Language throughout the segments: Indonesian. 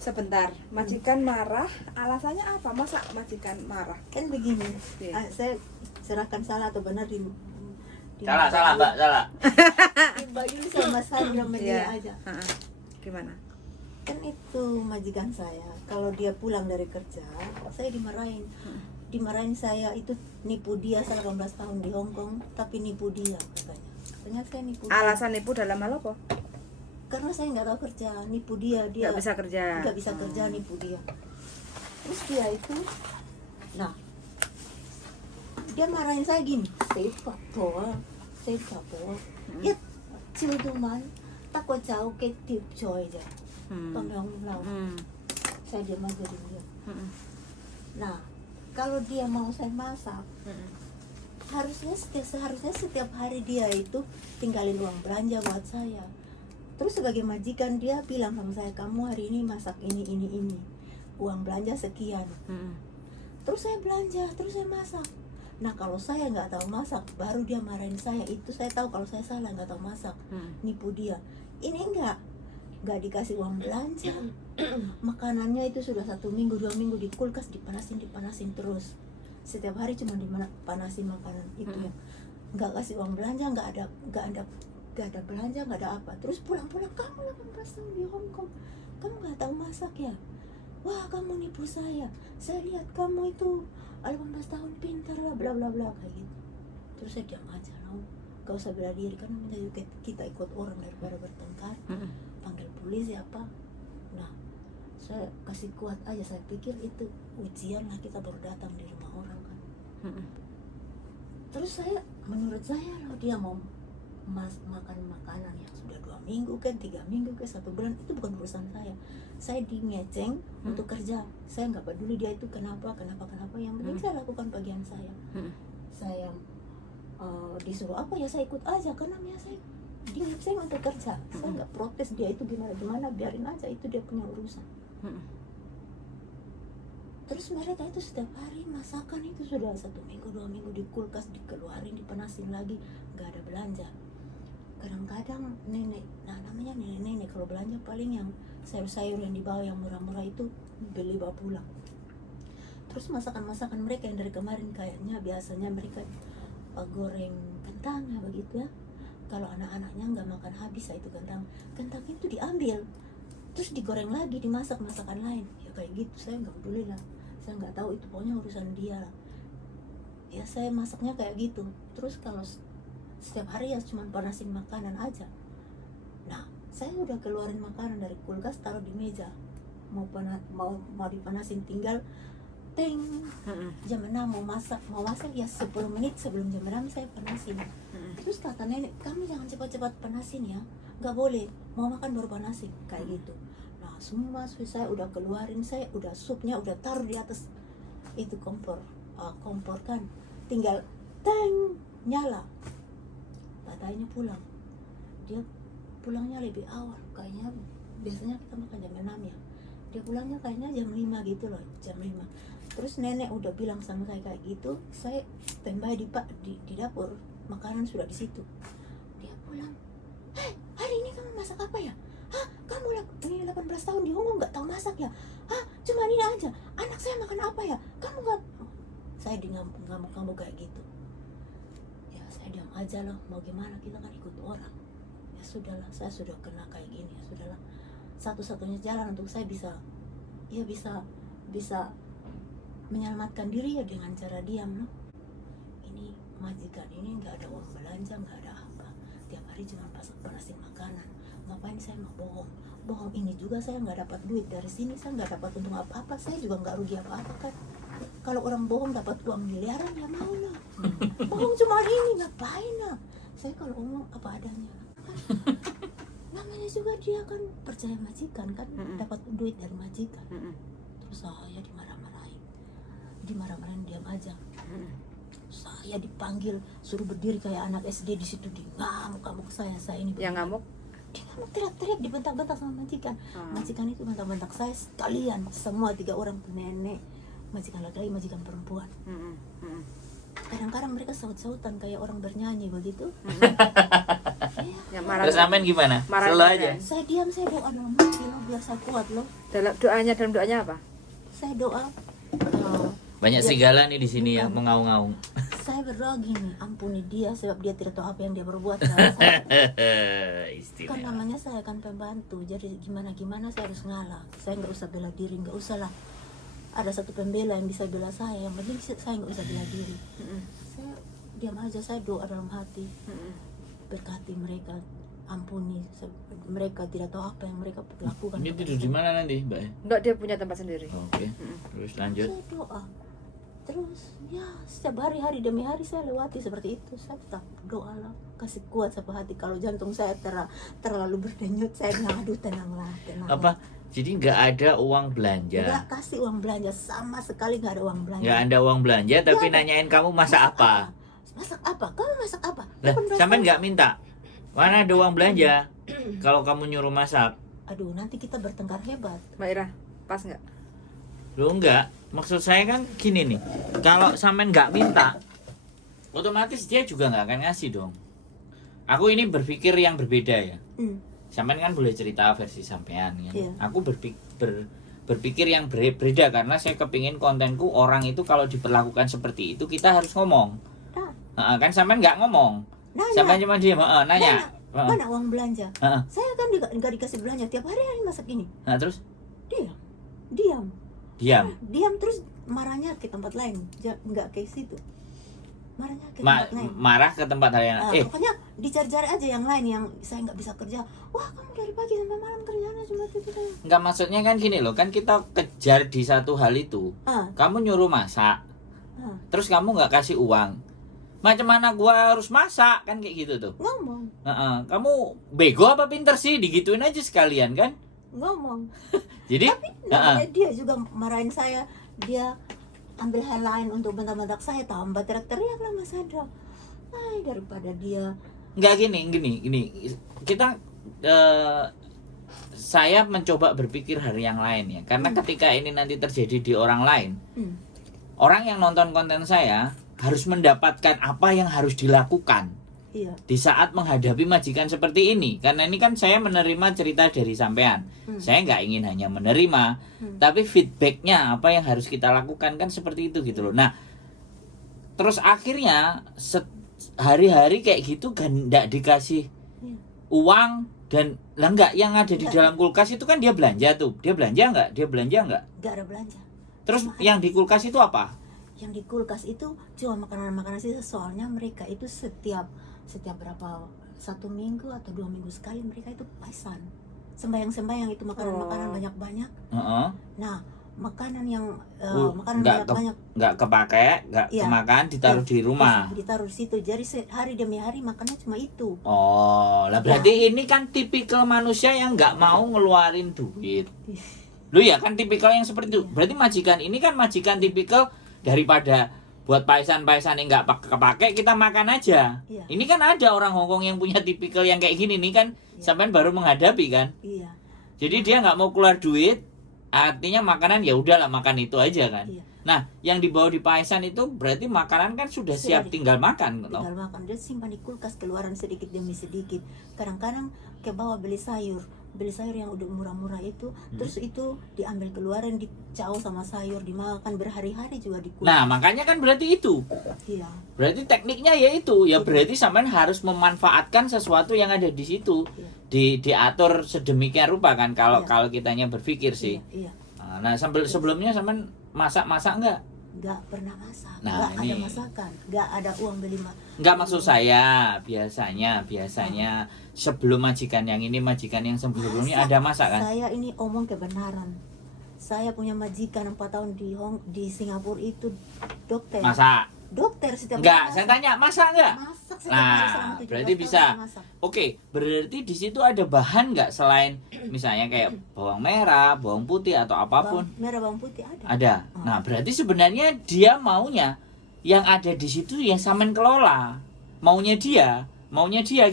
Sebentar, majikan marah, alasannya apa? Masa majikan marah? Kan begini, Iya. saya serahkan salah atau benar di Salah Mbak, salah. di Mbak Yuli sama Sandra media aja. Gimana? Kan itu majikan saya, kalau dia pulang dari kerja, saya dimarahin. Dimarahin saya itu nipu dia, saya 18 tahun di Hong Kong, tapi nipu dia katanya. Katanya saya nipu dia. Alasan nipu dalam hal apa? Karena saya nggak tahu kerja, nipu dia Nggak bisa kerja. nggak bisa kerja, nipu dia. Terus dia itu, nah dia marahin saya gini, saya ya chiều tụi mình ta có cháu cái tiệp trời rồi còn không lâu saya diam aja dia. Nah kalau dia mau saya masak, seharusnya setiap hari dia itu tinggalin uang belanja buat saya. Terus sebagai majikan dia bilang sama saya, kamu hari ini masak ini, uang belanja sekian. Terus saya belanja, terus saya masak. Nah kalau saya nggak tahu masak, baru dia marahin saya. Itu saya tahu kalau saya salah, nggak tahu masak, nipu dia. Ini nggak dikasih uang belanja. Makanannya itu sudah 1 minggu, 2 minggu di kulkas dipanasin terus. Setiap hari cuma dipanasin makanan itu ya. Nggak kasih uang belanja, nggak ada belanja, nggak ada apa. Terus pulang-pulang, kamu 18 tahun di Hong Kong, kamu nggak tahu masak ya? Wah kamu nipu saya lihat kamu itu 18 tahun pintar lah, bla bla bla kayak gitu. Terus saya diam aja loh, gak usah bela diri, kan kita ikut orang daripada bertengkar. Panggil polisi apa. Nah saya kasih kuat aja, saya pikir itu ujian lah, kita baru datang di rumah orang kan. Terus menurut saya loh, dia mau makan makanan yang sudah 2 minggu kan, 3 minggu kan, 1 bulan, itu bukan urusan saya. Saya dimeceng untuk kerja, saya nggak peduli dia itu kenapa, yang penting saya lakukan bagian saya. Saya disuruh apa ya saya ikut aja, karena saya dimeceng untuk kerja. Saya nggak protes dia itu gimana, biarin aja, itu dia punya urusan. Terus mereka itu setiap hari masakan itu sudah 1 minggu, 2 minggu di kulkas, dikeluarin, dipanasin lagi, nggak ada belanja. Kadang-kadang nenek, nah namanya nenek kalau belanja paling yang sayur-sayur yang dibawa yang murah-murah itu beli bawa pulang. Terus masakan-masakan mereka yang dari kemarin kayaknya biasanya mereka goreng kentangnya begitu ya. Kalau anak-anaknya nggak makan habis ya itu kentang itu diambil, terus digoreng lagi, dimasak masakan lain ya kayak gitu. Saya nggak peduli lah, saya nggak tahu, itu pokoknya urusan dia lah ya. Saya masaknya kayak gitu. Terus kalau setiap hari ya cuma panasin makanan aja. Nah saya udah keluarin makanan dari kulkas, taruh di meja, mau dipanasin, tinggal teng jam 6 mau masak ya 10 menit sebelum jam 6 saya panasin. Terus kata nenek, kamu jangan cepat-cepat panasin ya, nggak boleh, mau makan baru panasin kayak gitu. Nah semua saya udah keluarin, saya udah supnya udah taruh di atas itu kompor kan, tinggal teng nyala. Katanya pulang, dia pulangnya lebih awal kayaknya, biasanya kita makan jam 6 ya, dia pulangnya kayaknya jam 5 gitu loh, jam 5. Terus nenek udah bilang sama saya kayak gitu, saya standby di dapur, makanan sudah di situ. Dia pulang, hari ini kamu masak apa ya? Hah, kamu ini 18 tahun di Hong Kong nggak tahu masak ya? Hah, cuma ini aja, anak saya makan apa ya? Kamu nggak? Saya di ngamuk-ngamuk kayak gitu. Ya saya diam aja loh, mau gimana, kita kan ikut orang. Ya sudahlah, saya sudah kena kayak gini, ya sudahlah. Satu-satunya jalan untuk saya bisa menyelamatkan diri ya dengan cara diam loh. Ini majikan ini nggak ada uang belanja, nggak ada apa, tiap hari cuma panasin makanan. Ngapain saya mau bohong ini juga, saya nggak dapat duit dari sini, saya nggak dapat untung apa-apa, saya juga nggak rugi apa-apa kan. Kalau orang bohong dapat uang miliaran ya mau lah. Bohong cuma ini ngapain lah. Saya kalau ngomong apa adanya kan. Namanya juga dia kan percaya majikan kan, dapat duit dari majikan. Terus saya dimarah-marahin diam aja. Saya dipanggil, suruh berdiri kayak anak SD di situ, di ngamuk saya ini. Yang ngamuk? Dia ngamuk, teriak-teriak, dibentak-bentak sama majikan. Majikan itu bentak-bentak saya sekalian, semua 3 orang, nenek, majikan laki-laki, majikan perempuan. Kadang-kadang mereka saut-sautan kayak orang bernyanyi begitu. Ya, marah. Terus sampean gimana? Marah Selalu aja. kan? Saya diam, saya doa dalam hati loh, biar saya kuat loh. Dalam doanya apa? Saya doa Banyak Ya. serigala nih di sini yang Bukan. mengaung-ngaung. saya berdoa gini, ampuni dia sebab dia tidak tahu apa yang dia perbuat. Saya, kan Istimewa. namanya saya kan pembantu, jadi gimana saya harus ngalah. Saya nggak usah bela diri, nggak usah lah. Ada satu pembela yang bisa bela saya, yang penting saya nggak usah bela diri. Saya diam aja, saya doa dalam hati, berkati mereka, ampuni mereka, tidak tahu apa yang mereka lakukan. Ini kepada tidur di saya. mana nanti, Mbak? Enggak, dia punya tempat sendiri. Oke. Terus lanjut. Saya doa terus, ya setiap hari demi hari saya lewati seperti itu. Saya tetap doa lah, kasih kuat sampai hati. Kalau jantung saya terlalu berdenyut, saya bilang aduh tenanglah. Apa? Jadi nggak ada uang belanja. Nggak kasih uang belanja, sama sekali nggak ada uang belanja. Nggak ada uang belanja, tapi Nggak ada. nanyain kamu masak apa. Masak apa? Kamu masak apa? Lah, 18 sampean tahun. nggak minta. Mana ada uang belanja? Kalau kamu nyuruh masak. Aduh, nanti kita bertengkar hebat. Mbak Ira, pas nggak? Lo enggak. Maksud saya kan gini nih. Kalau sampean nggak minta, otomatis dia juga nggak akan ngasih dong. Aku ini berpikir yang berbeda ya. Sampean kan boleh cerita versi sampean ya. Iya. Aku berpikir yang berbeda karena saya kepingin kontenku orang itu kalau diperlakukan seperti itu kita harus ngomong. Nah, Kan sampean nggak ngomong. nanya. Sampean cuma diam, nanya. Mana uang belanja? Heeh. Saya kan nggak dikasih belanja, tiap hari masak ini. Nah, terus Diam diam. terus marahnya ke tempat lain, nggak ke situ. Marahnya ke tempat lain. Marah ke tempat lain. Pokoknya dicari-cari aja yang lain yang saya nggak bisa kerja. Wah, kamu dari pagi sampai malam kerjanya cuma itu. Enggak, maksudnya kan gini loh, kan kita kejar di satu hal itu. Kamu nyuruh masak, terus kamu nggak kasih uang. Macam mana gua harus masak kan kayak gitu tuh. Ngomong. Kamu bego apa pinter sih, digituin aja sekalian kan. Ngomong. Jadi Nah, dia juga marahin saya, dia ambil hal lain untuk bentak-bentak saya, tambah teriak-teriak lah Mas Hadra. Daripada dia nggak gini. Kita saya mencoba berpikir hal yang lain ya. Karena ketika ini nanti terjadi di orang lain, orang yang nonton konten saya harus mendapatkan apa yang harus dilakukan iya, di saat menghadapi majikan seperti ini. Karena ini kan saya menerima cerita dari sampean. Saya nggak ingin hanya menerima, tapi feedbacknya apa yang harus kita lakukan kan seperti itu gitu loh. Nah, terus akhirnya hari-hari kayak gitu kan nggak dikasih uang dan lah nggak, yang ada di dalam kulkas itu kan dia belanja tuh. Dia belanja nggak? nggak ada belanja. Terus yang di kulkas itu apa? Yang di kulkas itu cuma makanan-makanan sisa, soalnya mereka itu setiap berapa, 1 minggu atau 2 minggu sekali mereka itu paisan. Sembayang itu makanan-makanan banyak-banyak. Nah, makanan yang makanan banyak-banyak nggak kepake, nggak Iya. kemakan, ditaruh di rumah. ditaruh di situ. Jadi hari demi hari makannya cuma itu. Oh, lah berarti ini kan tipikal manusia yang nggak mau ngeluarin duit. Lu ya kan tipikal yang seperti itu. Berarti majikan ini kan majikan tipikal daripada buat paisan-paisan yang nggak kepake, kita makan aja. Iya. Ini kan ada orang Hongkong yang punya tipikal yang kayak gini nih kan, sampean baru menghadapi kan. Iya. Jadi dia nggak mau keluar duit, artinya makanan ya udahlah makan itu aja kan. Iya. Nah, yang dibawa di paisan itu berarti makanan kan sudah siap tinggal makan, Tinggal makan, dia simpan di kulkas, keluaran sedikit demi sedikit. Kadang-kadang ke bawah beli sayur yang udah murah-murah itu, terus itu diambil keluaran, dicau sama sayur, dimakan berhari-hari juga di kulkas. Nah, makanya kan berarti itu. Iya. Berarti tekniknya ya itu. Ya berarti sampean harus memanfaatkan sesuatu yang ada di situ. Diatur sedemikian rupa kan kalau kitanya berpikir sih. Iya. Nah, sebelumnya sampean masak enggak? Nggak pernah masak, Nah, nggak ada ini. masakan, nggak ada uang beli Enggak, maksud saya biasanya sebelum majikan yang ini, majikan yang sebelumnya ada masak kan? Saya ini omong kebenaran. Saya punya majikan 4 tahun di Singapura itu dokter. Dokter setiap Enggak, hari saya tanya masak enggak? masak setiap hari selama Nah, 17 berarti tahun bisa. saya masak. Oke, berarti di situ ada bahan nggak selain misalnya kayak bawang merah, bawang putih atau apapun? Bawang merah, bawang putih ada. Ada. Nah, berarti sebenarnya dia maunya yang ada di situ yang sampean kelola. Maunya dia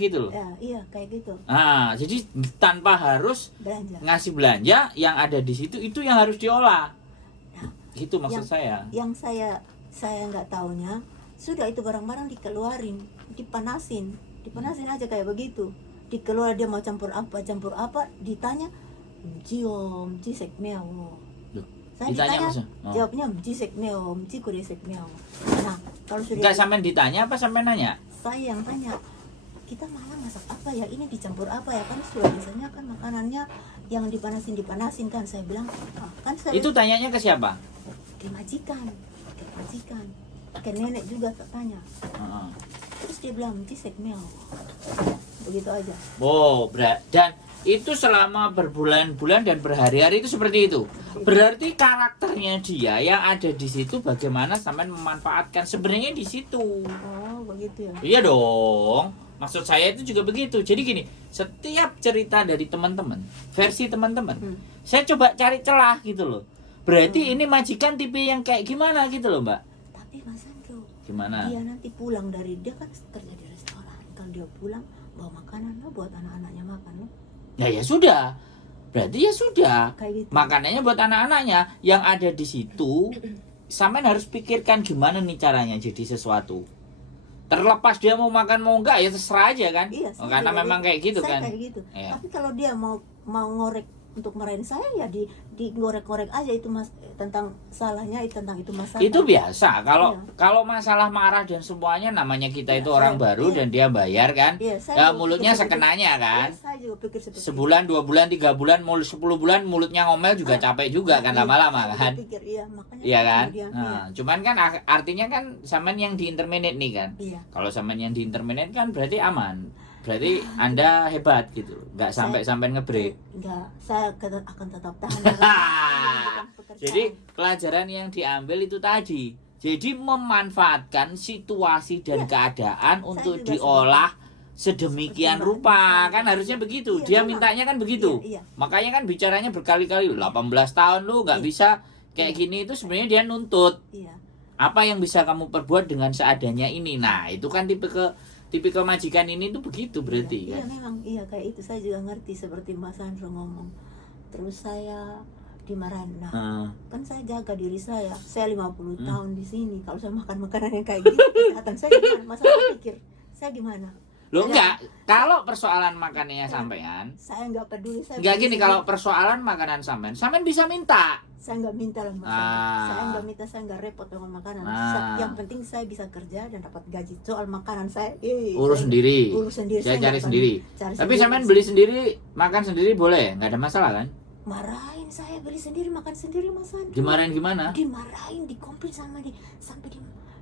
gitu loh. Ya, iya kayak gitu. Nah, jadi tanpa harus Belanja. ngasih belanja, yang ada di situ itu yang harus diolah. Nah, Itu maksud saya. Yang saya nggak taunya, sudah itu barang-barang dikeluarin, dipanasin aja kayak begitu. Dikeluar, dia mau campur apa, ditanya, Mcio, mci sekmeo. Loh, Saya ditanya ditanya, masa? Oh. jawabnya mci sekmeo, mci kure sekmeo. Nah, kalau sudah Enggak sampean ditanya apa sampean nanya? saya yang tanya, kita malam masak apa ya, ini dicampur apa ya, kan sudah biasanya kan makanannya yang dipanasin kan. Saya bilang, kan saya Itu tanyanya ke siapa? ke majikan, ke nenek juga tak tanya. Heeh. Terus dia bilang mci sekmeo, begitu aja. Oh, dan itu selama berbulan-bulan dan berhari-hari itu seperti itu. Berarti karakternya dia yang ada di situ bagaimana sampean memanfaatkan sebenarnya di situ. Oh begitu ya. Iya dong. Maksud saya itu juga begitu. Jadi gini, setiap cerita dari teman-teman, versi teman-teman, saya coba cari celah gitu loh. Berarti ini majikan tipe yang kayak gimana gitu loh, Mbak? Tapi Mas Andro, Gimana? dia nanti pulang dari, dia kan kerja di restoran, kalau dia pulang bawa makanan lo buat anak-anaknya makan lo. Ya sudah. Berarti ya sudah. Kayak gitu. Makanannya buat anak-anaknya yang ada di situ. Sampean harus pikirkan gimana nih caranya jadi sesuatu. Terlepas dia mau makan mau enggak ya terserah aja kan. Iya, saya Karena juga memang kayak gitu saya kan. kayak gitu. Iya. Tapi kalau dia mau ngorek untuk marahin saya ya digorek-gorek aja itu mas, tentang salahnya tentang itu masalah. Itu biasa. Kalau Iya. kalau masalah marah dan semuanya namanya kita Iya, itu orang saya- baru iya. dan dia bayar kan. Iya, saya Ya juga mulutnya pikir seperti- sekenanya kan. Iya, saya juga pikir seperti Sebulan, 2 bulan, 3 bulan, 10 bulan mulutnya ngomel juga capek juga kan Iya, lama-lama saya juga kan. pikir, iya, makanya Iya kan? kemudian, Nah, cuman kan artinya kan sampean yang di interminate nih kan. iya. Kalau sampean yang di interminate kan berarti aman. Berarti Anda hebat gitu. Nggak sampai ngebreak. Enggak, saya akan tetap tahan. Bukan pekerjaan. Jadi pelajaran yang diambil itu tadi. Jadi memanfaatkan situasi dan Iya. keadaan Saya untuk juga diolah sedemikian seperti rupa. Mbak. Kan harusnya begitu. Iya, Dia memang. mintanya kan begitu. Iya, iya. Makanya kan bicaranya berkali-kali 18 tahun lu nggak Iya. bisa kayak Iya. gini itu sebenarnya dia nuntut. Iya. Apa yang bisa kamu perbuat dengan seadanya ini. Nah, itu kan tipe majikan ini tuh begitu berarti Iya, kan. memang iya kayak itu, saya juga ngerti seperti Mbak Sandro ngomong. Terus saya dimarahin. Nah, kan saya jaga diri saya 50 tahun di sini. Kalau saya makan makanan yang kayak gitu, kesehatan saya gimana? Masa saya pikir saya gimana? Loh Saya- enggak, kalau persoalan makanannya sampean, Saya nggak peduli. Saya enggak beli gini, sendiri. kalau persoalan makanan sampean bisa minta. Saya nggak minta lah Mas. Ah. Saya nggak minta, saya nggak repot dengan makanan. Ah. Yang penting saya bisa kerja dan dapat gaji. Soal makanan saya Urus saya sendiri. urus sendiri. Saya cari nggak sendiri. cari Tapi sendiri. sampean beli sendiri, makan sendiri boleh, nggak ada masalah kan? Marahin saya, beli sendiri makan sendiri Mas Andri. Dimarahin gimana? Dimarahin, dikomplain sama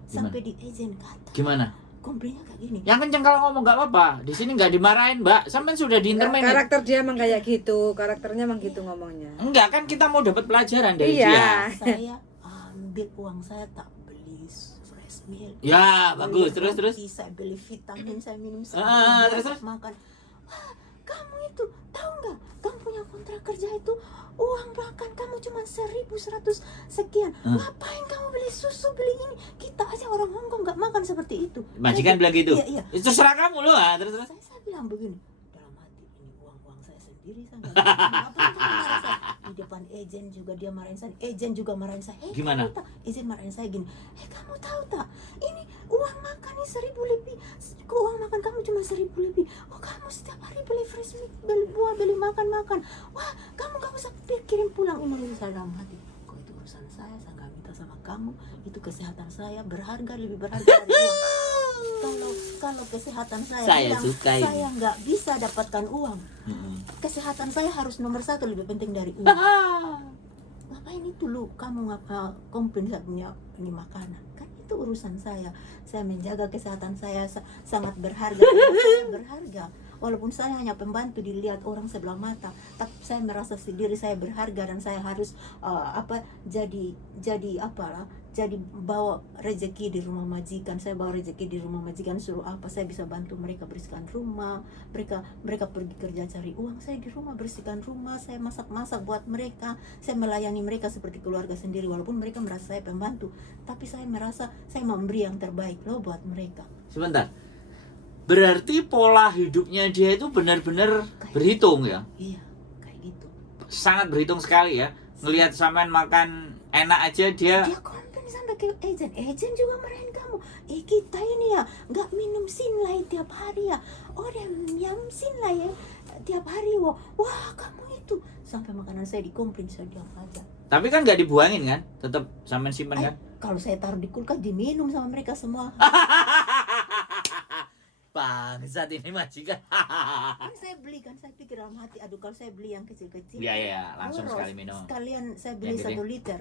sampai di agent kata. Gimana? Komplainnya kayak gini. Yang kenceng kalau ngomong nggak apa-apa. Di sini nggak dimarahin, Mbak. Sampean sudah di interminate. Karakter dia emang kayak gitu, karakternya emang gitu ngomongnya. Enggak kan kita mau dapat pelajaran dari Iya. dia. Saya ambil uang saya tak beli fresh milk. Ya, bagus. Terus. Roti, saya beli vitamin, saya minum Terus. makan. Wah, kamu itu tahu nggak? Kamu punya kontrak kerja itu uang makan kamu cuma 1.100 sekian. Ngapain kamu beli susu, beli ini? Kita aja orang Hongkong nggak makan seperti itu. Majikan bilang gitu. Iya. Itu serah kamu loh. Terus. Saya bilang begini dalam hati, ini uang saya sendiri, saya nggak bisa. Kenapa itu marah saya? Di depan agent juga dia marahin saya, agent juga marahin saya. Gimana? Kamu tak? Agent marahin saya gini, kamu tahu tak, ini uang makan ini 1.000 lebih, kok uang makan kamu cuma 1.000 lebih. Oh, kamu setiap hari beli fresh milk, beli buah, beli makan. Wah, kamu gak usah kirim pulang. Ini saya dalam hati, kok itu urusan saya nggak minta sama kamu. Itu kesehatan saya berharga, lebih berharga dari uang. Kalau kesehatan Saya bilang, suka ini. saya nggak bisa dapatkan uang. Kesehatan saya harus nomor 1, lebih penting dari uang. Ngapain itu lu kamu komplain saya punya ini makanan? Kan itu urusan saya menjaga kesehatan saya sangat berharga. Saya berharga walaupun saya hanya pembantu dilihat orang sebelah mata, tapi saya merasa sendiri saya berharga dan saya harus jadi bawa rezeki di rumah majikan. Saya bawa rezeki di rumah majikan, suruh apa saya bisa bantu mereka bersihkan rumah, mereka pergi kerja cari uang, saya di rumah bersihkan rumah, saya masak buat mereka, saya melayani mereka seperti keluarga sendiri. Walaupun mereka merasa saya pembantu, tapi saya merasa saya memberi yang terbaik loh buat mereka. Sebentar. Berarti pola hidupnya dia itu benar-benar berhitung ya. Iya, kayak gitu. Sangat berhitung sekali ya. Ngelihat sampean makan enak aja dia. Dia komplain sampai ke agent juga marahin kamu. Kita ini ya nggak minum Sinlay tiap hari ya. Oh, dia minum Sinlay ya tiap hari. Wah, kamu itu sampai makanan saya dikomplain, saya diam aja. Tapi kan nggak dibuangin kan? Tetap sampean simpen kan? Kalau saya taruh di kulkas diminum sama mereka semua. Bangsat ini majikan. Kan saya beli kan, saya pikir dalam hati, aduh kalau saya beli yang kecil-kecil. Iya, langsung boros. sekali minum. Sekalian saya beli Yang gede. 1 liter.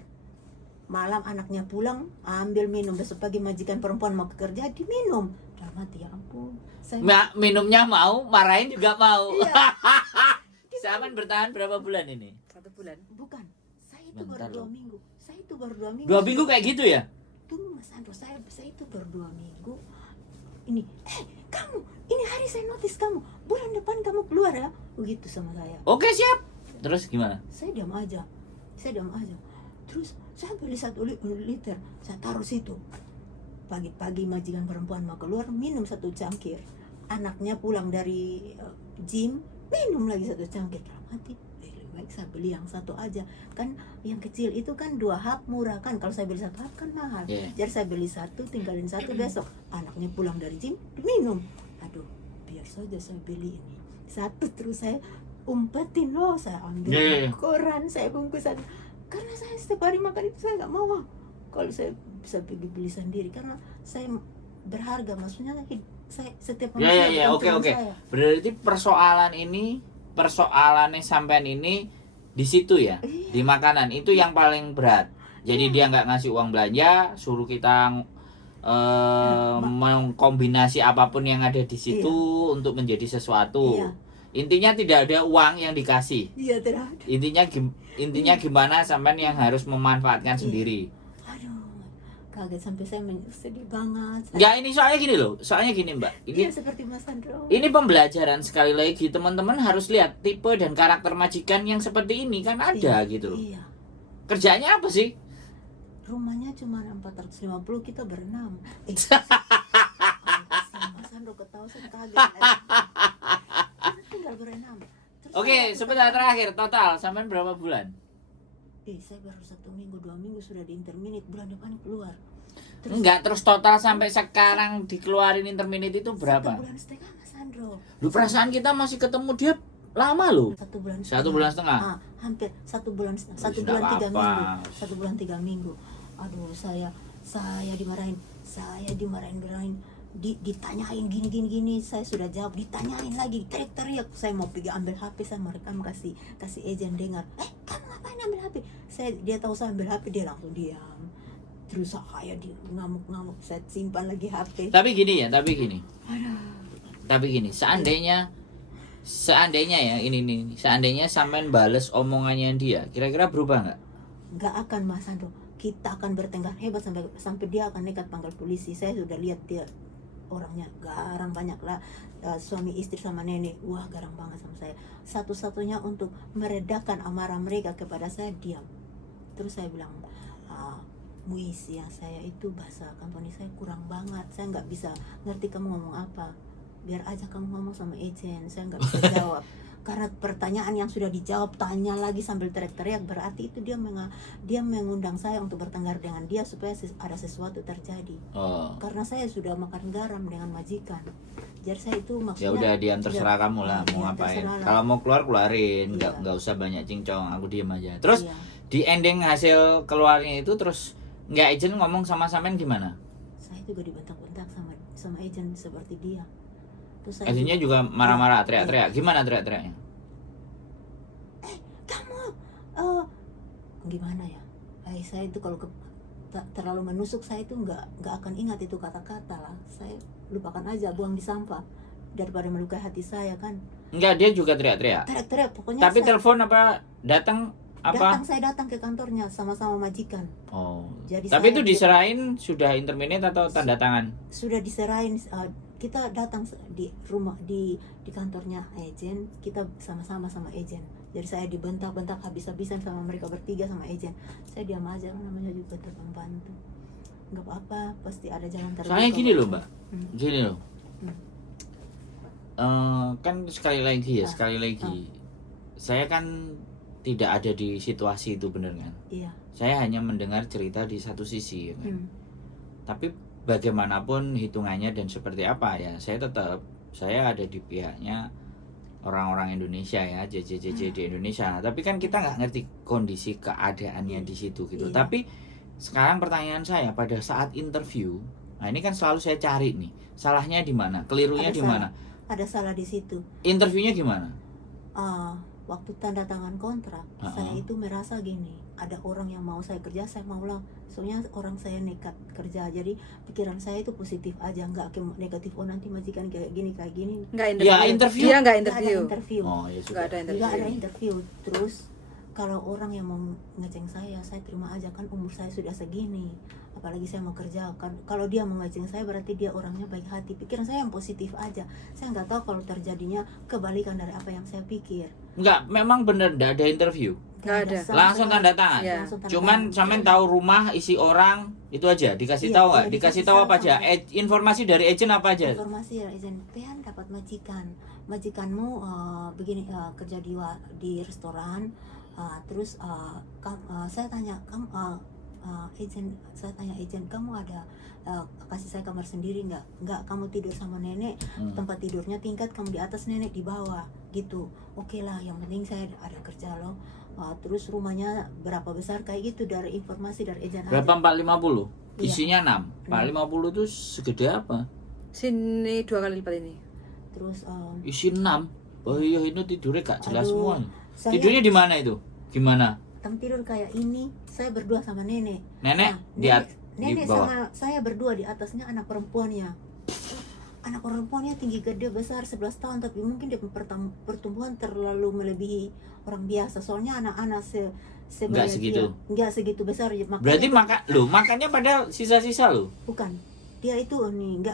Malam anaknya pulang, ambil minum. Besok pagi majikan perempuan mau kerja, diminum. Dalam hati, ya ampun. Saya Minumnya mau, marahin juga mau. Iya. Saman bertahan berapa bulan ini? 1 bulan. bukan. Saya itu Bentar baru 2 loh. minggu. Saya itu baru 2 minggu. 2 minggu kayak gitu ya? Tunggu Mas Andro, saya itu baru 2 minggu. Ini, kamu, ini hari saya notice kamu. Bulan depan kamu keluar ya. Begitu sama saya. Oke, siap. Terus gimana? Saya diam aja. Terus saya beli 1 liter, saya taruh situ. Pagi-pagi majikan perempuan mau keluar, minum 1 cangkir. Anaknya pulang dari gym, minum lagi 1 cangkir. Dalam hati, lebih baik saya beli yang 1 aja. Kan yang kecil itu kan 2 hap murah kan. Kalau saya beli 1 hap kan mahal. Yeah. Jadi saya beli 1, tinggalin 1 besok. Anaknya pulang dari gym, minum. Aduh, biar saja saya beli ini 1, terus saya umpetin loh, saya ambil Yeah. koran, saya bungkusan. Karena saya setiap hari makan itu saya nggak mau. Kalau saya bisa pergi beli sendiri, karena saya berharga, maksudnya saya setiap Ya, bukan oke. cuma saya. Berarti persoalannya sampean ini di situ ya, Iya. di makanan itu yang paling berat. Jadi dia nggak ngasih uang belanja, suruh kita mengkombinasi apapun yang ada di situ untuk menjadi sesuatu. Iya. Intinya tidak ada uang yang dikasih. Iya, tidak ada. Intinya gimana sampean yang harus memanfaatkan sendiri. Aduh, kaget sampai saya sedih banget. Ya ini soalnya gini loh, Mbak. Iya, Ini seperti Mas Andro. Ini pembelajaran sekali lagi, teman-teman harus lihat tipe dan karakter majikan yang seperti ini kan ada gitu loh. Iya. Kerjanya apa sih? Rumahnya cuma 450, kita berenam. Mas Andro ketawa, saya kaget. Kita tinggal berenam. Terus Oke, saya- sebentar terakhir total sampean berapa bulan? Saya baru 1 minggu, 2 minggu sudah di interminate, bulan depan keluar. Enggak, terus total sampai sekarang dikeluarin interminate itu 1,5 berapa? bulan Mas Andro. Lu perasaan kita masih ketemu dia lama loh. 1 bulan 1 bulan setengah. Hampir 1 bulan setengah. 1 Wis, bulan nggak 3 apa-apa. minggu. 1 bulan 3 minggu. Aduh, saya dimarahin. Ditanyain gini. Saya sudah jawab, ditanyain lagi, teriak-teriak. Saya mau pergi ambil HP, saya merekam, kasih agent dengar. Kamu ngapain ambil HP? Dia tahu saya ambil HP, dia langsung diam. Terus saya ngamuk-ngamuk, saya simpan lagi HP. Tapi gini, Aduh. seandainya ya ini seandainya sampean bales omongannya dia, kira-kira berubah nggak? Nggak akan, Mas Andro. Kita akan bertengkar hebat sampai dia akan nekat panggil polisi. Saya sudah lihat dia orangnya garang banyak lah. Suami istri sama nenek, wah garang banget sama saya. Satu-satunya untuk meredakan amarah mereka kepada saya, diam. Terus saya bilang, Muis, ya saya itu bahasa Kantoni saya kurang banget, saya nggak bisa ngerti kamu ngomong apa. Biar aja kamu ngomong sama agent, saya nggak bisa jawab. Karena pertanyaan yang sudah dijawab, tanya lagi sambil teriak-teriak, berarti itu dia mengundang saya untuk bertengkar dengan dia supaya ada sesuatu terjadi. Oh. Karena saya sudah makan garam dengan majikan. Jadi saya itu maksudnya, Ya udah diam, terserah kamu lah mau Iya, ngapain. terserah lah. Kalau mau keluarin, Iya. nggak usah banyak cincong, aku diem aja. Terus Iya. di ending hasil keluarnya itu terus nggak izin ngomong sama sampean gimana? Saya juga dibentak-bentak sama agent seperti dia. Terus saya Akhirnya juga marah-marah, teriak-teriak. Gimana teriak-teriaknya? kamu gimana ya? Saya itu kalau terlalu menusuk, saya itu nggak akan ingat itu kata-kata lah. Saya lupakan aja, buang di sampah daripada melukai hati saya kan. Enggak, dia juga teriak-teriak. Teriak-teriak pokoknya. Tapi saya telepon apa datang apa? saya datang ke kantornya sama majikan. Oh. Jadi Tapi saya itu diserahin sudah interminate atau tanda tangan? sudah diserahin. Kita datang di rumah di kantornya agent, kita sama-sama sama agent. Jadi saya dibentak-bentak habis-habisan sama mereka bertiga sama agent. Saya diam aja, namanya juga pembantu. Nggak apa-apa, pasti ada jalan terbuka. Soalnya gini loh, Mbak. Hmm. Gini loh. Kan sekali lagi, saya kan tidak ada di situasi itu, bener kan? Iya. Saya hanya mendengar cerita di satu sisi, ya kan? Hmm. Tapi bagaimanapun hitungannya dan seperti apa ya, saya ada di pihaknya orang-orang Indonesia ya, JJ di Indonesia. Tapi kan kita nggak ngerti kondisi keadaannya di situ gitu. Iya. Tapi sekarang pertanyaan saya pada saat interview, nah ini kan selalu saya cari nih, salahnya di mana, kelirunya Ada di mana, Ada salah di situ. interviewnya gimana? Waktu tanda tangan kontrak, saya itu merasa gini, ada orang yang mau saya kerja, saya mau lah. Soalnya orang saya nekat kerja, jadi pikiran saya itu positif aja, nggak negatif. Oh nanti majikan kayak gini. Nggak Ya, interview. Dia nggak Nggak ada interview. interview. Oh ya Nggak sudah. ada Nggak ada interview. interview. Terus kalau orang yang mau ngeceng saya terima aja, kan umur saya sudah segini. Apalagi saya mau kerja kan. Kalau dia mau ngeceng saya berarti dia orangnya baik hati. Pikiran saya yang positif aja. Saya nggak tahu kalau terjadinya kebalikan dari apa yang saya pikir. Enggak, memang bener nggak ada interview. Nggak ada. Langsung tanda tangan. Iya. Langsung tanda Cuman tangan. sampean tahu rumah isi orang itu aja, dikasih Iya, tahu nggak? iya, Dikasih dikasih tahu tahu apa aja? sama. Informasi dari agent apa aja? Informasi dari izin Pehan dapat majikanmu begini, kerja di restoran. Terus saya tanya agent kamu ada kasih saya kamar sendiri nggak kamu tidur sama nenek, tempat tidurnya tingkat, kamu di atas, nenek di bawah gitu. Oke lah, yang penting saya ada kerja loh. Terus rumahnya berapa besar kayak gitu, dari informasi dari agent aja. Berapa 450? Iya. Isinya 6. 450 itu segede apa? Sini 2 kali lipat ini. Terus Isi 6. Oh iya, ini tidurnya gak jelas Aduh, semua. saya Tidurnya di mana itu? Gimana? tempat tidur kayak ini, saya berdua sama nenek. Nenek di Nenek bawah. sama saya berdua, di atasnya anak perempuannya. Anak perempuannya tinggi gede besar 11 tahun, tapi mungkin dia pertumbuhan terlalu melebihi orang biasa. Soalnya anak-anak Nggak segitu. Nggak segitu besar. Berarti makannya pada sisa-sisa loh. Bukan. Dia itu nih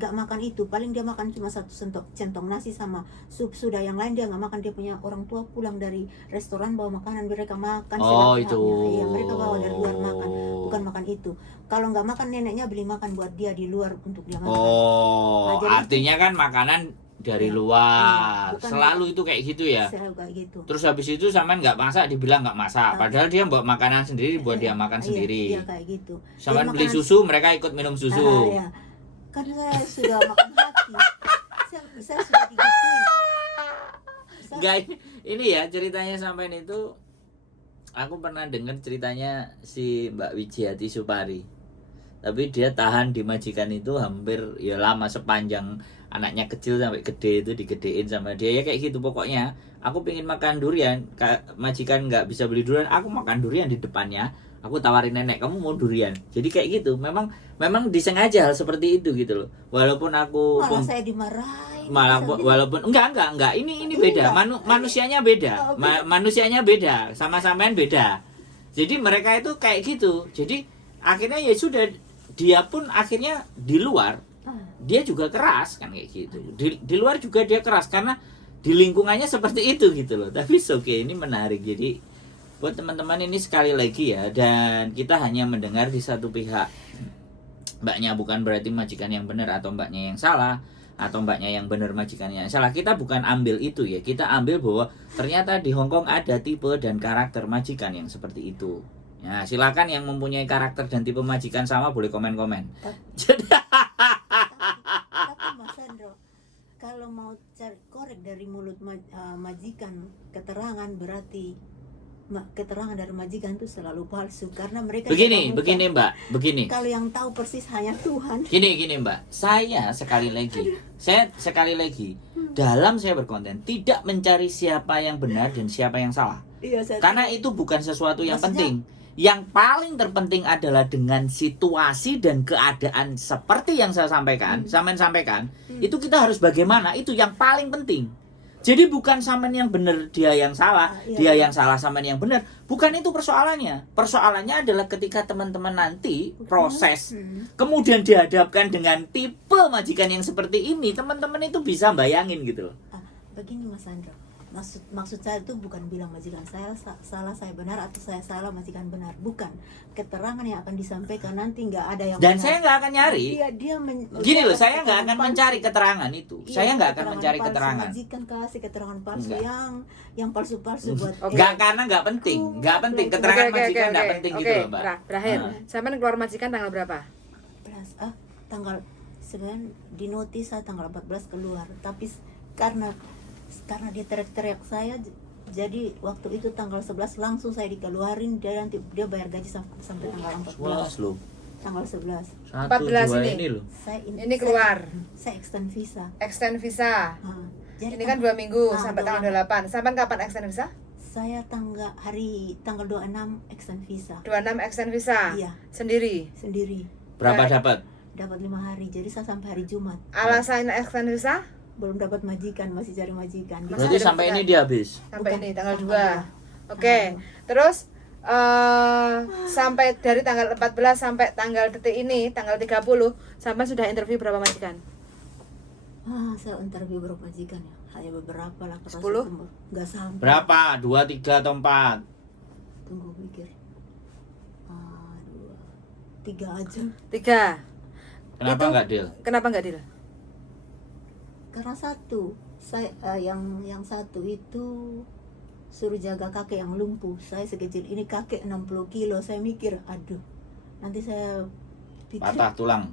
nggak makan itu. Paling dia makan cuma satu centong nasi sama sup, sudah yang lain dia nggak makan. Dia punya orang tua pulang dari restoran bawa makanan, mereka makan. Oh selama itu. haknya. Iya, mereka bawa dari luar makan, bukan makan itu. Kalau nggak makan, neneknya beli makan buat dia di luar untuk dia makan. Oh, Nah, jadi artinya kan makanan dari Iya, luar. iya, bukan- Selalu itu kayak gitu ya. Selalu kayak gitu. Terus habis itu sampean nggak masak, dibilang nggak masak. Padahal dia bawa makanan sendiri buat dia makan Iya, sendiri. Iya kayak gitu. Sampean Dia beli makanan- susu, mereka ikut minum susu. Iya. Karena saya sudah makan hati. Saya sudah digituin. Enggak, ini ya ceritanya sampean itu. Aku pernah dengar ceritanya si Mbak Wijiati Supari. Tapi dia tahan di majikan itu hampir ya lama, sepanjang anaknya kecil sampai gede itu digedein sama dia ya kayak gitu. Pokoknya aku pengen makan durian, majikan nggak bisa beli durian, aku makan durian di depannya. Aku tawarin nenek, kamu mau durian? Jadi kayak gitu. Memang disengaja hal seperti itu gitu loh. Walaupun aku Malah saya dimarahin. walaupun enggak ini beda. Manusianya beda. Manusianya beda, sama sampean beda. Jadi mereka itu kayak gitu. Jadi akhirnya ya sudah, dia pun akhirnya di luar dia juga keras kan kayak gitu. Di luar juga dia keras karena di lingkungannya seperti itu gitu loh. Tapi oke, ini menarik. Jadi buat teman-teman ini sekali lagi ya, dan kita hanya mendengar di satu pihak. Mbaknya bukan berarti majikan yang benar atau mbaknya yang salah, atau mbaknya yang benar majikannya yang salah. Kita bukan ambil itu ya. Kita ambil bahwa ternyata di Hong Kong ada tipe dan karakter majikan yang seperti itu. Ya, silakan yang mempunyai karakter dan tipe majikan sama boleh komen-komen. Jadi Tapi Mas Sandro, kalau mau cari korek dari mulut majikan, keterangan berarti keterangan dari majikan itu selalu palsu, karena mereka begini jaga muka. Mbak, begini. Kalau yang tahu persis hanya Tuhan. Gini Mbak, saya sekali lagi dalam saya berkonten tidak mencari siapa yang benar dan siapa yang salah. Iya, Karena itu bukan sesuatu yang Maksudnya- penting. Yang paling terpenting adalah dengan situasi dan keadaan seperti yang saya sampaikan, sampean sampaikan, itu kita harus bagaimana, itu yang paling penting. Jadi bukan sampean yang benar, dia yang salah, dia yang salah sampean yang benar. Bukan itu persoalannya. Persoalannya adalah ketika teman-teman nanti proses, kemudian dihadapkan dengan tipe majikan yang seperti ini, teman-teman itu bisa bayangin gitu loh. Begini Mas Sandro, maksud saya itu bukan bilang majikan saya salah, saya benar, atau saya salah, majikan benar. Bukan. Keterangan yang akan disampaikan nanti nggak ada yang Dan benar. saya nggak akan nyari. Gini loh, saya nggak akan mencari keterangan itu. Iya, Saya nggak akan keterangan mencari palsu. keterangan. Majikan kasih keterangan palsu Enggak. yang palsu-palsu buat Nggak, karena nggak penting, nggak penting. Keterangan majikan nggak penting gitu loh, Mbak. Berakhir. Ah. Sampean keluar majikan tanggal berapa? tanggal sebenarnya di notis saya tanggal 14 keluar, tapi karena karena dia teriak-teriak saya, jadi waktu itu tanggal 11 langsung saya dikeluarin, dia bayar gaji sampai tanggal 11 14. loh. Tanggal 11 Satu 14 dua ini. ini loh. saya Ini keluar. Saya extend visa. Extend visa. Jadi Ini kan 2 minggu Ah, sampai 2 tanggal 28. Sampai kapan extend visa? saya tanggal 26 extend visa. 26 extend visa. Iya, Sendiri. sendiri. Berapa Baik. dapat? Dapat 5 hari, jadi saya sampai hari Jumat. Alasan extend visa? Belum dapat majikan, masih cari majikan. Masih Berarti ada sampai pesanan. ini dia habis. Sampai Bukan, ini tanggal tanggal 2. 2. Oke. Tanggal Terus sampai dari tanggal 14 sampai tanggal detik ini, tanggal 30, sampai sudah interview berapa majikan? Saya interview berapa majikan ya? Hanya beberapa lah. 10? Enggak sampai. Berapa? 2, 3 atau 4? Tunggu pikir. 2, 3 aja. 3. Kenapa Itu- enggak deal? Kenapa nggak deal? Karena satu, saya yang satu itu suruh jaga kakek yang lumpuh. Saya sekecil ini kakek 60 kilo. Saya mikir, aduh, nanti saya pikir. Patah tulang.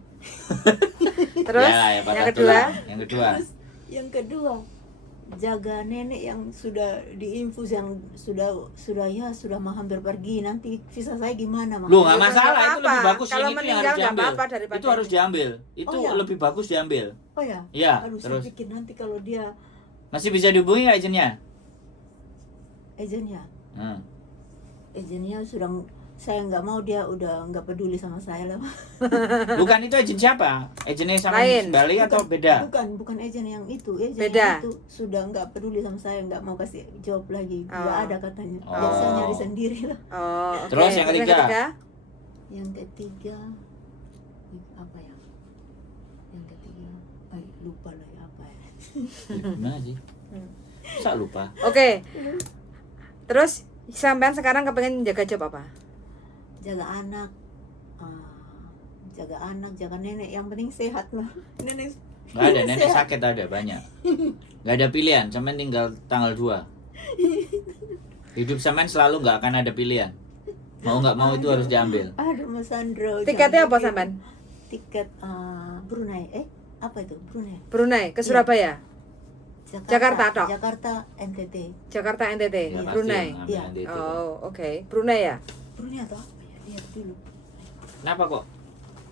Terus Ya, patah yang kedua, tulang. Yang kedua. Terus yang kedua, jaga nenek yang sudah diinfus, yang sudah mau hampir pergi. Nanti visa saya gimana, Mak? Lu nggak Ya, masalah, nggak itu lebih apa-apa. bagus. Kalau Ini tuh yang meninggal harus nggak diambil. apa-apa daripada Itu harus ini. diambil. Itu Oh, iya? lebih bagus diambil. Oh ya? Iya, Aduh, terus saya pikir nanti kalau dia masih bisa dihubungi nggak agennya? agennya, Hmm. agennya sudah, saya nggak mau, dia udah nggak peduli sama saya lah. Bukan itu agen siapa? Agennya sama Lain. Bali atau beda? Bukan agen yang itu. Agen Beda. yang itu sudah nggak peduli sama saya, nggak mau kasih jawab lagi. Oh. Nggak ada katanya. Oh. Biar saya nyari sendiri lah. Oh, oke. Terus yang ketiga? Yang ketiga apa ya? Yang ketiga, lupa lah ya apa ya. Gimana sih? Masa lupa? Oke. Terus sampean sekarang kepengen jaga job apa? Jaga anak, jaga nenek. Yang penting sehat lah. Nenek. Nggak ada, nenek sehat. sakit ada banyak. Nggak ada pilihan, sampean tinggal tanggal 2. Hidup sampean selalu nggak akan ada pilihan. Mau nggak mau itu harus diambil. Aduh, Mas Sandro. Tiketnya jangan apa gitu. sampean? Tiket Brunei. Apa itu? Brunei. Brunei ke Surabaya, Jakarta, Tok. Jakarta, NTT. Jakarta, NTT, Ya, pasti Brunei. yang Iya. ngambil itu. Oh, oke. Brunei ya. Brunei atau apa ya? Lihat dulu. Kenapa kok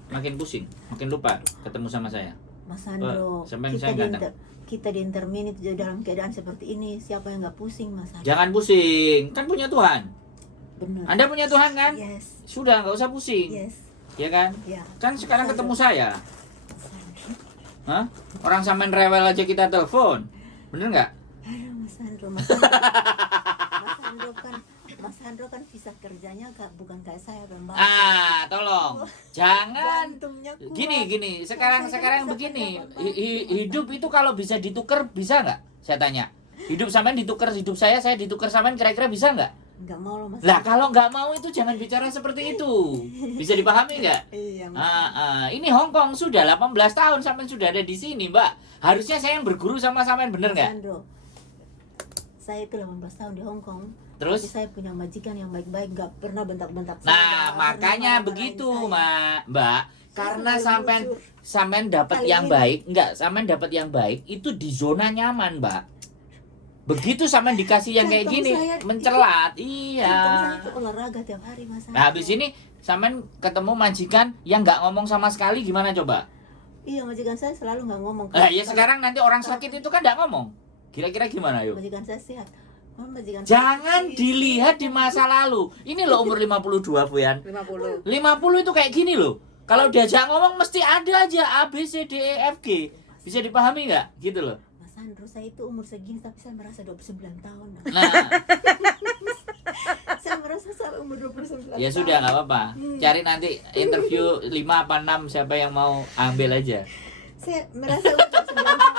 makin pusing, makin lupa ketemu sama saya? Mas Sandro, sampean kita saya di, nggak kita di interminute dalam keadaan seperti ini, siapa yang nggak pusing, Mas Sandro? Jangan pusing, kan punya Tuhan. Benar. Anda punya Tuhan kan? Yes, Sudah, nggak usah pusing, yes, ya kan? ya. Kan sekarang Mas ketemu Sandro. saya, Mas Sandro. hah? Orang sampean rewel aja kita telepon, bener nggak? Aduh, Mas Sandro, Mas Sandro kan visa kerjanya bukan kayak saya, Bang. Tolong, jangan. Jantungnya kuat. Gini, sekarang Saya bisa begini, kenapa? hidup itu kalau bisa ditukar bisa nggak? Saya tanya, hidup sampean ditukar, hidup saya ditukar sampean, kira-kira bisa nggak? Nggak mau loh, Mas. Lah kalau nggak mau itu jangan bicara seperti itu, bisa dipahami nggak? Iya, Mas. Ini Hong Kong sudah 18 tahun sampean sudah ada di sini, Mbak. Harusnya saya yang berguru sama sampean, bener nggak? Sandro, saya itu 18 tahun di Hong Kong. Terus? Tapi saya punya majikan yang baik-baik, nggak pernah bentak-bentak saya. Nah, nggak pernah makanya marah-marahin begitu, saya. Mbak. Karena sudah sampean jujur. sampean dapat Kali yang ini. baik, sampean dapat yang baik itu di zona nyaman, Mbak. Begitu sampean dikasih yang kayak Jantung gini, saya mencelat. Jantung Iya. saya itu olahraga tiap hari, Mas. Nah, habis ini sampean ketemu majikan yang nggak ngomong sama sekali, gimana coba? Iya, majikan saya selalu nggak ngomong. Nah, ya sekarang nanti orang sakit itu kan nggak ngomong. Kira-kira gimana yuk? Majikan saya sehat. Majikan Jangan saya dilihat di masa lalu. Ini loh umur 52, Fuyan. 50. 50 itu kayak gini loh. Kalau diajak ngomong mesti ada aja A, B, C, D, E, F, G. Bisa dipahami nggak? Gitu loh. Mas Sandro, saya itu umur segini tapi saya merasa 29 tahun. Nah, Saya merasa saya umur 29 ya tahun. sudah nggak apa-apa. Cari nanti interview 5 apa 6 siapa yang mau ambil aja. Saya merasa umur 29 tahun.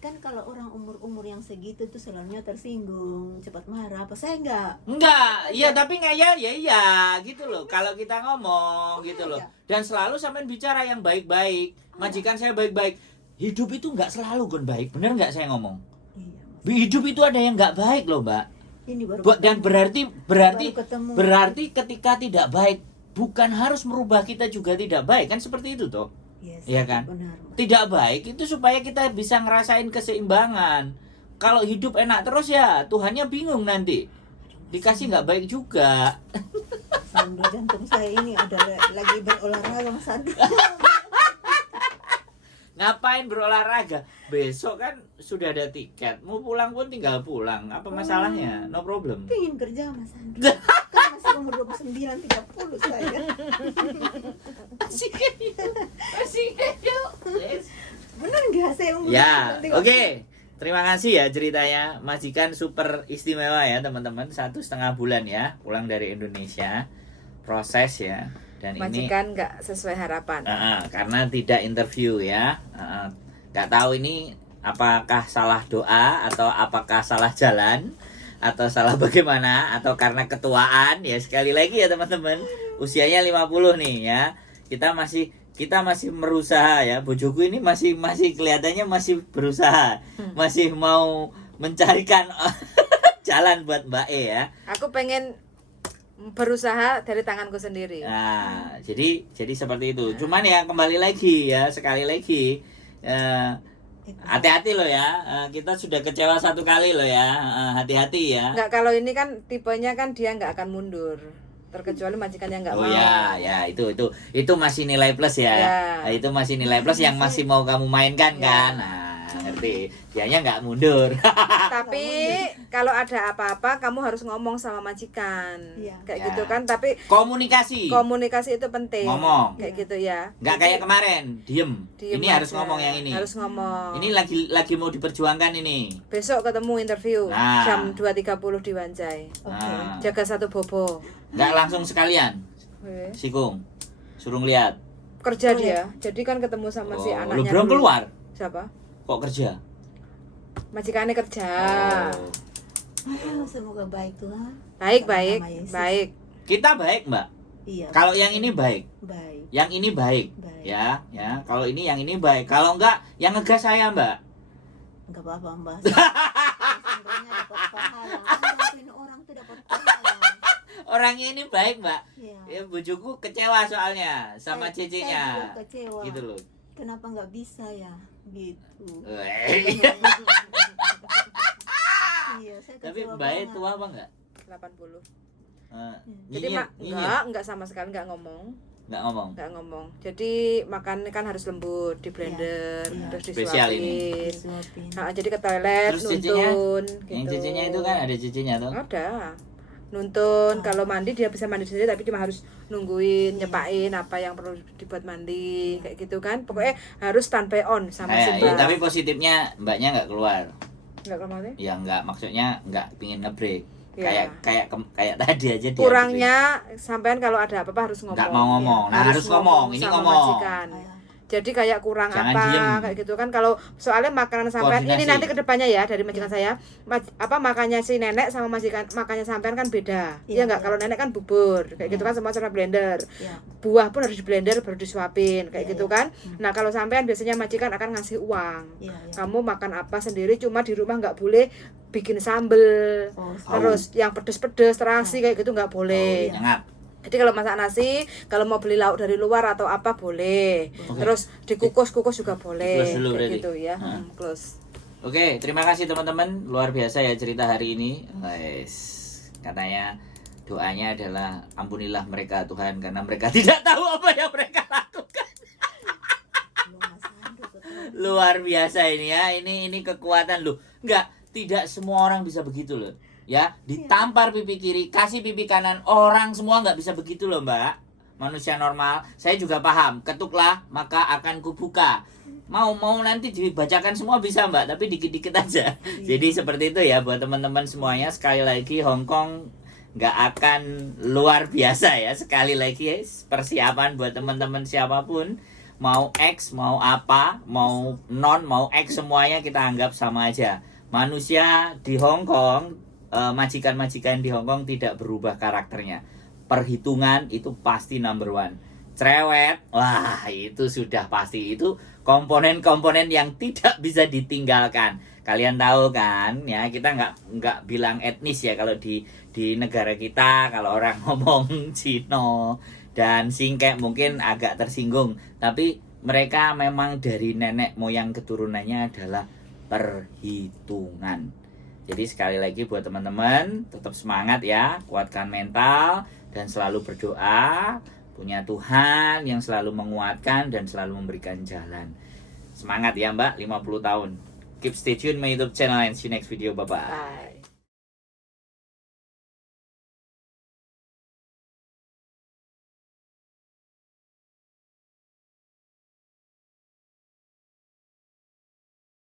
Kan kalau orang umur-umur yang segitu tuh selalunya tersinggung, cepat marah. Apa saya enggak? Enggak, iya tapi nggak ya iya gitu loh. Kalau kita ngomong gitu loh. Dan selalu sampean bicara yang baik-baik. Majikan saya baik-baik. Hidup itu nggak selalu Gon baik. Bener nggak saya ngomong? Iya, Mas. Hidup itu ada yang nggak baik loh, Mbak. Ini baru Dan ketemu. berarti Baru ketemu. berarti ketika tidak baik bukan harus merubah kita juga tidak baik kan seperti itu toh. Yes, Iya kan? benar, Mbak. Tidak baik itu supaya kita bisa ngerasain keseimbangan. Kalau hidup enak terus ya Tuhannya bingung nanti. Dikasih nggak baik juga. Sandu, jantung saya ini ada lagi berolahraga Mas Sandu. Ngapain berolahraga? Besok kan sudah ada tiket. Mau pulang pun tinggal pulang. Apa masalahnya? No problem. Pengen kerja Mas Sandu. Kan masih umur 29 30 saya. Masih yuk. Yes. Benar enggak saya umur Ya, 29, 30? oke. Terima kasih ya ceritanya. Majikan super istimewa ya teman-teman. 1,5 bulan ya pulang dari Indonesia. Proses ya. Dan Majikan nggak sesuai harapan. karena tidak interview ya. Nggak tahu ini apakah salah doa atau apakah salah jalan atau salah bagaimana atau karena ketuaan ya. Sekali lagi ya teman-teman, usianya 50 nih ya. Kita masih berusaha ya. Bojoku ini masih kelihatannya masih berusaha. Masih mau mencarikan jalan buat Mbak E ya. Aku pengen berusaha dari tanganku sendiri. Nah, jadi seperti itu. Cuman ya kembali lagi ya, sekali lagi hati-hati loh ya. Kita sudah kecewa 1 kali loh ya. Hati-hati ya. Nggak, kalau ini kan tipenya kan dia nggak akan mundur. Terkecuali majikannya nggak Oh mau. ya, itu masih nilai plus ya. Ya. Nah, itu masih nilai plus yang masih mau kamu mainkan Ya. kan. Nah, ngerti. Dianya nggak mundur. Tapi kalau ada apa-apa kamu harus ngomong sama majikan. Iya. Kayak Ya. gitu kan, tapi Komunikasi. komunikasi itu penting. Ngomong. Kayak gitu ya. Nggak kayak kemarin, diem. Diem Ini harus aja. ngomong yang ini. Harus ngomong. Ini lagi mau diperjuangkan ini. Besok ketemu interview Nah. jam 2.30 di Wanjai. Oke. Nah, Jaga 1 bobo. nggak langsung sekalian. Oke. Sikung. Suruh lihat. Kerja Oh, dia. Jadi kan ketemu sama si Lu anaknya. belum dulu. keluar. Siapa? Kok kerja? Majikannya kerja. Oh. Semoga baik Tuhan. Baik, Dalam baik, nama Yesus. baik. Kita baik, Mbak. Iya. Kalau yang ini baik, baik. yang ini baik. Baik. Ya. Kalau ini yang ini baik. Kalau enggak, yang ngegas saya, Mbak. Enggak apa-apa, Mbak. Seenggaknya dapat pahala. Kan bantuin orang tuh dapat pahala. Orangnya ini baik, Mbak. Iya. Ya, bujuku kecewa soalnya sama Saya ceceknya. juga kecewa. Gitu loh. Kenapa nggak bisa ya? Gitu. Weh. Iya, saya Tapi kecewa Mbak E banget. tua apa enggak? 80. Jadi Jadi enggak sama sekali enggak ngomong. Enggak ngomong. Enggak ngomong. Jadi makannya kan harus lembut, di blender, Iya. terus Spesial ini. disuapin. Disuapin. Nah, jadi ke toilet, Terus cicinya? nuntun Yang gitu. ceceknya itu kan ada ceceknya tuh. Ada. Nuntun, kalau mandi dia bisa mandi sendiri tapi cuma harus nungguin, nyepain apa yang perlu dibuat mandi, kayak gitu kan. Pokoknya harus standby on sama si Iya, Mbak. tapi positifnya Mbaknya enggak keluar. Enggak kemana? Ya enggak, maksudnya enggak pingin nge-break. Iya. Kayak tadi aja dia. Kurangnya sampean kalau ada apa-apa harus ngomong. Enggak mau ngomong. Iya, Nah, harus ngomong. Ini sama ngomong. majikan. Iya. Jadi kayak kurang Jangan apa diem. kayak gitu kan, kalau soalnya makanan sampean ini Koordinasi. nanti kedepannya ya dari majikan saya makannya si nenek sama majikan makannya sampean kan beda. Iya Iya, enggak, iya. kalau nenek kan bubur kayak gitu kan, semua cara blender. Iya. Buah pun harus di blender baru disuapin kayak Iya, gitu iya. kan. Nah, kalau sampean biasanya majikan akan ngasih uang. Iya, iya. Kamu makan apa sendiri, cuma di rumah nggak boleh bikin sambel. Oh, Terus yang pedes-pedes terasi kayak gitu nggak boleh. Nyangap. Jadi kalau masak nasi, kalau mau beli lauk dari luar atau apa boleh. Oke. Terus dikukus juga boleh. Close dulu Kayak berarti. gitu ya. Hah? Close. Oke, terima kasih teman-teman. Luar biasa ya cerita hari ini. Guys, katanya doanya adalah ampunilah mereka Tuhan karena mereka tidak tahu apa yang mereka lakukan. belum Mas Sandu ketemu. Luar biasa ini ya. Ini kekuatan loh. Enggak, tidak semua orang bisa begitu loh. Ya, ditampar pipi kiri, kasih pipi kanan, orang semua nggak bisa begitu loh, Mbak. Manusia normal, saya juga paham. Ketuklah, maka akan kubuka. Mau nanti dibacakan semua bisa, Mbak, tapi dikit-dikit aja. Jadi seperti itu ya buat teman-teman semuanya. Sekali lagi Hong Kong nggak akan luar biasa ya. Sekali lagi persiapan buat teman-teman siapapun, mau X, mau apa, mau non, mau X, semuanya kita anggap sama aja. Manusia di Hong Kong, majikan-majikan di Hong Kong tidak berubah karakternya. Perhitungan itu pasti number one. Cerewet, wah itu sudah pasti. Itu komponen-komponen yang tidak bisa ditinggalkan. Kalian tahu kan ya, kita nggak bilang etnis ya kalau di negara kita. Kalau orang ngomong Cino dan Singkek mungkin agak tersinggung, tapi mereka memang dari nenek moyang keturunannya adalah perhitungan. Jadi sekali lagi buat teman-teman, tetap semangat ya, kuatkan mental dan selalu berdoa, punya Tuhan yang selalu menguatkan dan selalu memberikan jalan. Semangat ya Mbak, 50 tahun. Keep stay tune my YouTube channel and see you next video. Bye-bye. Bye.